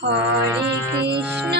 Hari Krishna.